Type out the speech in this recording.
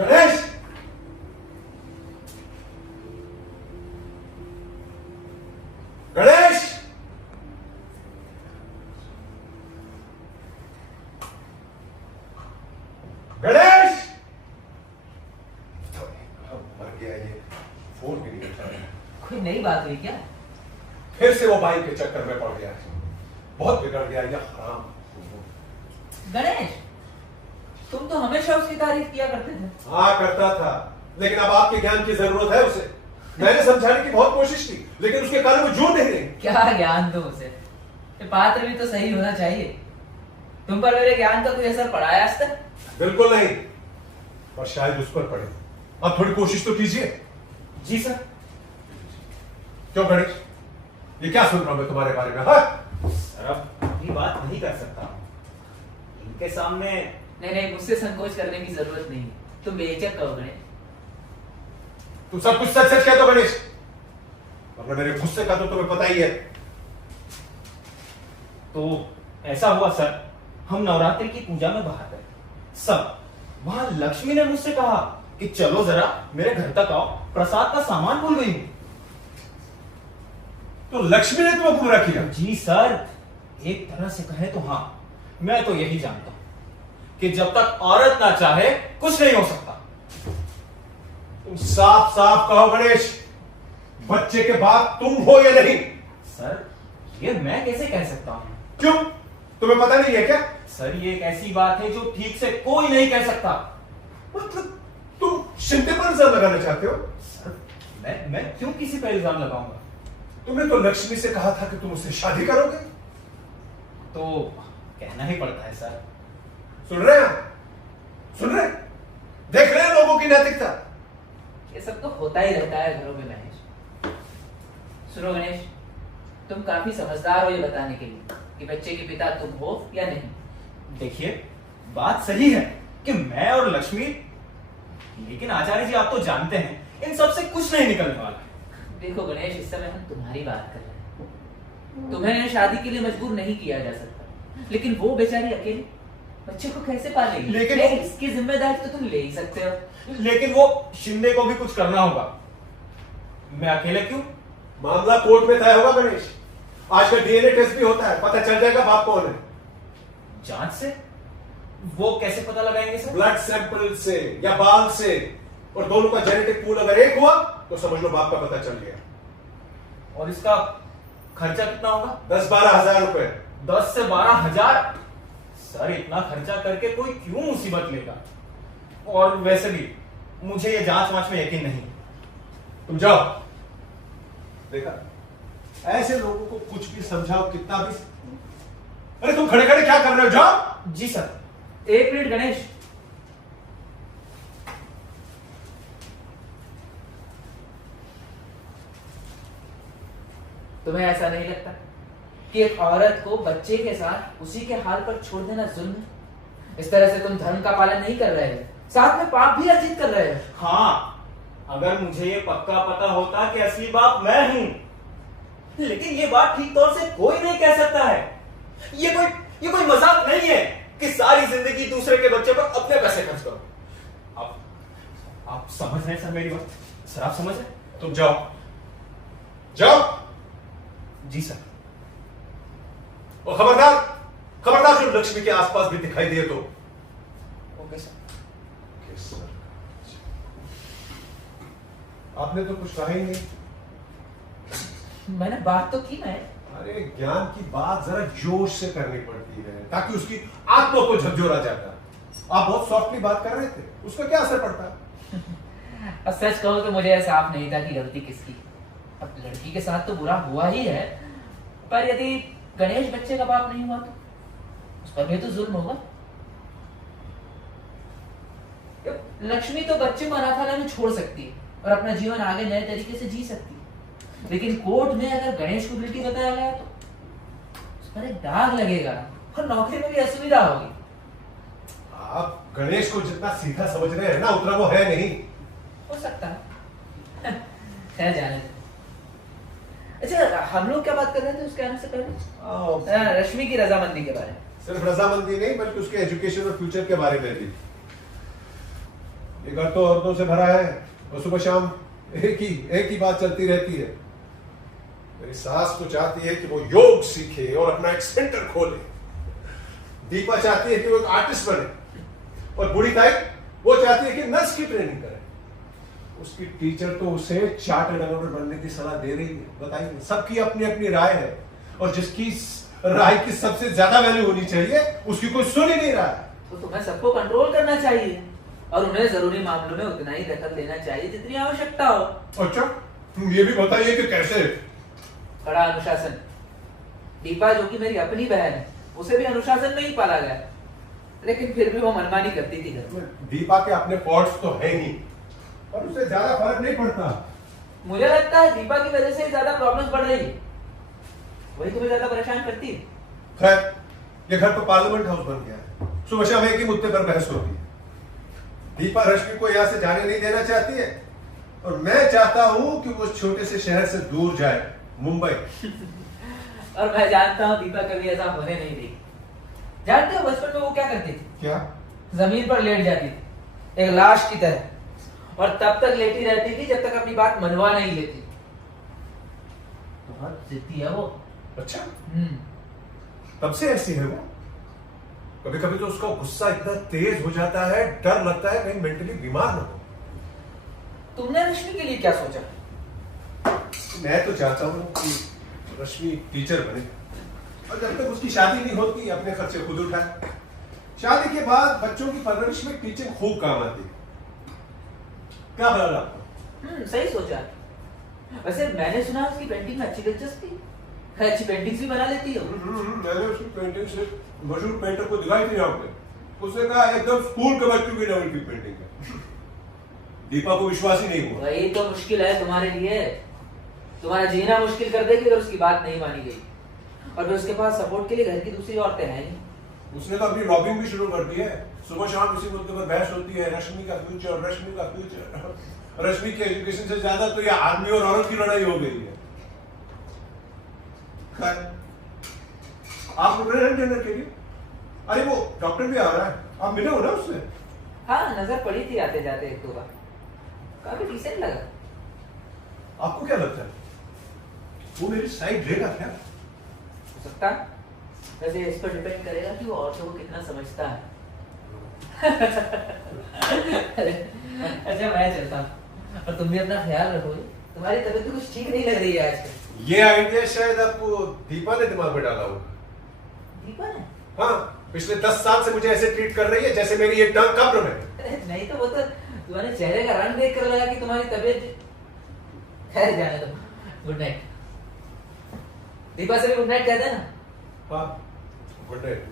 गणेश, गणेश, गणेश, मर गया ये, फोन भी नहीं उठा रहा। कोई नई बात हुई क्या? फिर से वो बाइक के चक्कर में पड़ गया है, बहुत बिगड़ गया ये हराम। गणेश, तुम तो हमेशा उसकी तारीफ किया करते थे। हाँ करता था, लेकिन अब आपके ज्ञान की जरूरत है उसे। मैंने समझाने की बहुत कोशिश की, लेकिन उसके कान में जूं नहीं रही। क्या ज्ञान दो उसे? ये पात्र भी तो सही होना चाहिए। तुम पर मेरे ज्ञान का कोई असर पड़ा है आज तक? बिल्कुल नहीं, और शायद उस पर पड़े। अब थोड़ी कोशिश तो कीजिए। जी सर। क्यों गणेश, ये क्या सुन रहा हूं मैं तुम्हारे बारे में? हाँ सर अब ये बात नहीं कर सकता, इनके सामने। नहीं नहीं, मुझसे संकोच करने की जरूरत नहीं। तुम बेझिझक कहो गणेश। तुम सब कुछ सच सच कह दो गणेश, वरना मेरे गुस्से का तो तुम्हें पता ही है। तो ऐसा हुआ सर, हम नवरात्रि की पूजा में बाहर गए सब। वहां लक्ष्मी ने मुझसे कहा कि चलो जरा मेरे घर तक आओ, प्रसाद का सामान भूल गई हूं। तो लक्ष्मी ने तुम्हें गुमराह किया? जी सर, एक तरह से कहे तो हाँ। मैं तो यही जानता हूं कि जब तक औरत ना चाहे कुछ नहीं हो सकता। तुम साफ साफ कहो गणेश, बच्चे के बाप तुम हो या नहीं? सर ये मैं कैसे कह सकता हूं? क्यों, तुम्हें पता नहीं है क्या? सर ये एक ऐसी बात है जो ठीक से कोई नहीं कह सकता। मतलब तुम शिंदे पर इल्जाम लगाना चाहते हो? सर मैं क्यों किसी पर इल्जाम लगाऊंगा? तुमने तो लक्ष्मी से कहा था कि तुम उससे शादी करोगे। तो कहना ही पड़ता है सर। सुन रहे हैं, सुन रहे, देख रहे हैं लोगों की नैतिकता। ये सब तो होता ही रहता है घरों में गणेश। सुनो गणेश, तुम काफी समझदार हो ये बताने के लिए कि बच्चे के पिता तुम हो या नहीं। देखिए बात सही है कि मैं और लक्ष्मी, लेकिन आचार्य जी आप तो जानते हैं इन सब से कुछ नहीं निकलने वाला है। देखो गणेश, इस समय हम तुम्हारी बात कर रहे हैं। तुम्हें शादी के लिए मजबूर नहीं किया जा सकता, लेकिन वो बेचारी अकेली बच्चे को कैसे पालेगी? लेकिन इसकी जिम्मेदारी तो तुम ले ही सकते हो। लेकिन वो शिंदे को भी कुछ करना होगा। मैं अकेले क्यों? मामला कोर्ट में तय होगा गणेश। आजकल डीएनए टेस्ट भी होता है, पता चल जाएगा बाप कौन है। जांच से? वो कैसे पता लगाएंगे सर? ब्लड सैंपल से या बाल से, और दोनों का जेनेटिक पूल अगर एक हुआ तो समझ लो बाप का पता चल गया। और इसका खर्चा कितना होगा? 10-12 हजार रुपए। 10 से 12 हजार? सर इतना खर्चा करके कोई क्यों मुसीबत लेगा? और वैसे भी मुझे ये जांच वांच में यकीन नहीं। तुम जाओ। देखा, ऐसे लोगों को कुछ भी समझाओ कितना भी। अरे तुम खड़े खड़े क्या कर रहे हो? जाओ। जी सर। एक मिनट गणेश, तुम्हें ऐसा नहीं लगता कि एक औरत को बच्चे के साथ उसी के हाल पर छोड़ देना जुल्म है? इस तरह से तुम धर्म का पालन नहीं कर रहे हो, साथ में पाप भी अर्जित कर रहे हो। हाँ, अगर मुझे ये पक्का पता होता कि असली बाप मैं हूं, लेकिन ये बात ठीक तौर से कोई नहीं कह सकता है। ये कोई मजाक नहीं है कि सारी जिंदगी दूसरे के बच्चे पर अपने पैसे खर्च करो। आप समझ रहे हैं सर मेरी बात? सर आप समझ रहे हैं? तुम जाओ, जाओ। जी सर। और खबरदार, खबरदार जो लक्ष्मी के आसपास भी दिखाई दिए तो। Okay sir. आपने तो कुछ कहा ही नहीं। मैंने बात तो की मैं। अरे ज्ञान की बात जरा जोश से करनी पड़ती है ताकि उसकी आत्मा को झकझोरा जाता। आप बहुत सॉफ्टली बात कर रहे थे, उसका क्या असर पड़ता है? अब सच कहो तो मुझे साफ नहीं था कि गलती किसकी। अब लड़की के साथ तो बुरा हुआ ही है, पर यदि गणेश बच्चे का बाप नहीं हुआ तो उस पर भी तो जुल्म होगा। लक्ष्मी तो बच्चे को अनाथालय में छोड़ सकती है और अपना जीवन आगे नए तरीके से जी सकती है, लेकिन कोर्ट में अगर गणेश को गिल्टी बताया गया तो उस पर एक दाग लगेगा और नौकरी में भी असुविधा होगी। आप गणेश को जितना सीधा समझ रहे हैं ना, उतना वो है नहीं। हो सकता है। खैर जाने दो। अच्छा, हम लोग क्या बात कर रहे थे उसके आने से पहले? रश्मि की रजामंदी के बारे में। सिर्फ रजामंदी नहीं बल्कि उसके एजुकेशन और फ्यूचर के बारे में भी। ये घर तो औरतों से भरा है और सुबह शाम एक ही बात चलती रहती है। मेरी सास तो चाहती है कि वो योग सीखे और अपना एक सेंटर खोले। दीपा चाहती है कि वो एक आर्टिस्ट बने और बूढ़ी ताई वो चाहती है कि नर्स की ट्रेनिंग करे। उसकी टीचर तो उसे चार्टर्ड अकाउंटेंट बनने की सलाह दे रही है। बताइए, सबकी अपनी अपनी राय है और जिसकी राय की सबसे ज्यादा वैल्यू होनी चाहिए उसकी कोई सुन ही नहीं रहा है। तो तुम्हें सबको कंट्रोल करना चाहिए और उन्हें जरूरी मामलों में उतना ही दखल देना चाहिए जितनी आवश्यकता हो। अच्छा, ये भी बताइए कि कैसे? कड़ा अनुशासन। दीपा जो कि मेरी अपनी बहन है, उसे भी अनुशासन में ही पाला गया, लेकिन फिर भी वो मनमानी करती थी घर में। दीपा के अपने फॉल्ट्स तो है ही और उससे ज्यादा फर्क नहीं पड़ता। मुझे लगता है दीपा की वजह से ज्यादा प्रॉब्लम्स बढ़ रही है, वही तुम्हें ज्यादा परेशान करती है। खैर, ये घर तो पार्लियामेंट हाउस बन गया है। सुबह शाम एक ही मुद्दे पर बहस होती है। दीपा रश्मि को यहाँ से जाने नहीं देना चाहती है और मैं चाहता हूँ कि वो उस छोटे से शहर से दूर जाए, मुंबई। और मैं जानता हूँ दीपा कभी ऐसा होने नहीं देगी। जानते हो बचपन में वो क्या करती थी? क्या? जमीन पर लेट जाती थी एक लाश की तरह, और तब तक लेटी रहती थी जब तक अपनी बात मनवा नहीं लेती। बहुत जिद्दी है वो। अच्छा, हम्म। तब से ऐसी है वो? कभी कभी तो उसका गुस्सा इतना तेज हो जाता है, डर लगता है कहीं मेंटली बीमार न हो। तुमने रश्मि के लिए क्या सोचा? मैं तो चाहता हूँ कि रश्मि टीचर बने और जब तक उसकी शादी नहीं होती अपने खर्चे खुद उठाए। शादी के बाद बच्चों की परवरिश में टीचिंग खूब काम आती है। क्या ख्याल आपका? सही सोचा। वैसे मैंने सुना उसकी पेंटिंग में अच्छी दिलचस्पी, अच्छी पेंटिंग्स भी बना लेती हो। मैंने उसकी पेंटिंग से मशहूर पेंटर को दिखाई थी यहाँ पे, उसने कहा एकदम स्कूल के बच्चों की लेवल की पेंटिंग है। दीपा को विश्वास ही नहीं हुआ। वही तो मुश्किल है तुम्हारे लिए। तुम्हारा जीना मुश्किल कर देगी अगर उसकी बात नहीं मानी गई, और फिर उसके पास सपोर्ट के लिए घर की दूसरी औरतें हैं नहीं। उसने तो अपनी लॉबिंग भी शुरू कर दी है। सुबह शाम इसी मुद्दे पर बहस होती है, रश्मि का फ्यूचर, रश्मि का फ्यूचर। रश्मि के एजुकेशन से ज्यादा तो ये आदमी और औरत की लड़ाई हो गई है। खैर, आप रुक रहे हैं डिनर के लिए? अरे वो डॉक्टर भी आ रहा है, आप मिले हो ना उससे? हाँ, नजर पड़ी थी आते जाते एक दो बार, काफी डिसेंट लगा। आपको क्या लगता है वो मेरी साइड लेगा क्या? हो सकता है, वैसे इस पर डिपेंड करेगा कि वो औरतों को कितना समझता है। अच्छा, मैं चलता हूँ और तुम भी अपना ख्याल रखो। तुम्हारी तबीयत तो कुछ ठीक नहीं लग रही है आजकल। ये आइडिया शायद आपको दीपा ने दिमाग में डाला होगा। दीपा ने? हाँ, पिछले 10 साल से मुझे ऐसे ट्रीट कर रही है जैसे मेरी ये टंग कब्र में। नहीं तो वो तो तुम्हारे चेहरे का रंग देख कर लगा कि तुम्हारी तबीयत। खैर, जाने दो। Good night. दीपा से भी गुड नाइट कहते हैं ना? हाँ, गुड नाइट।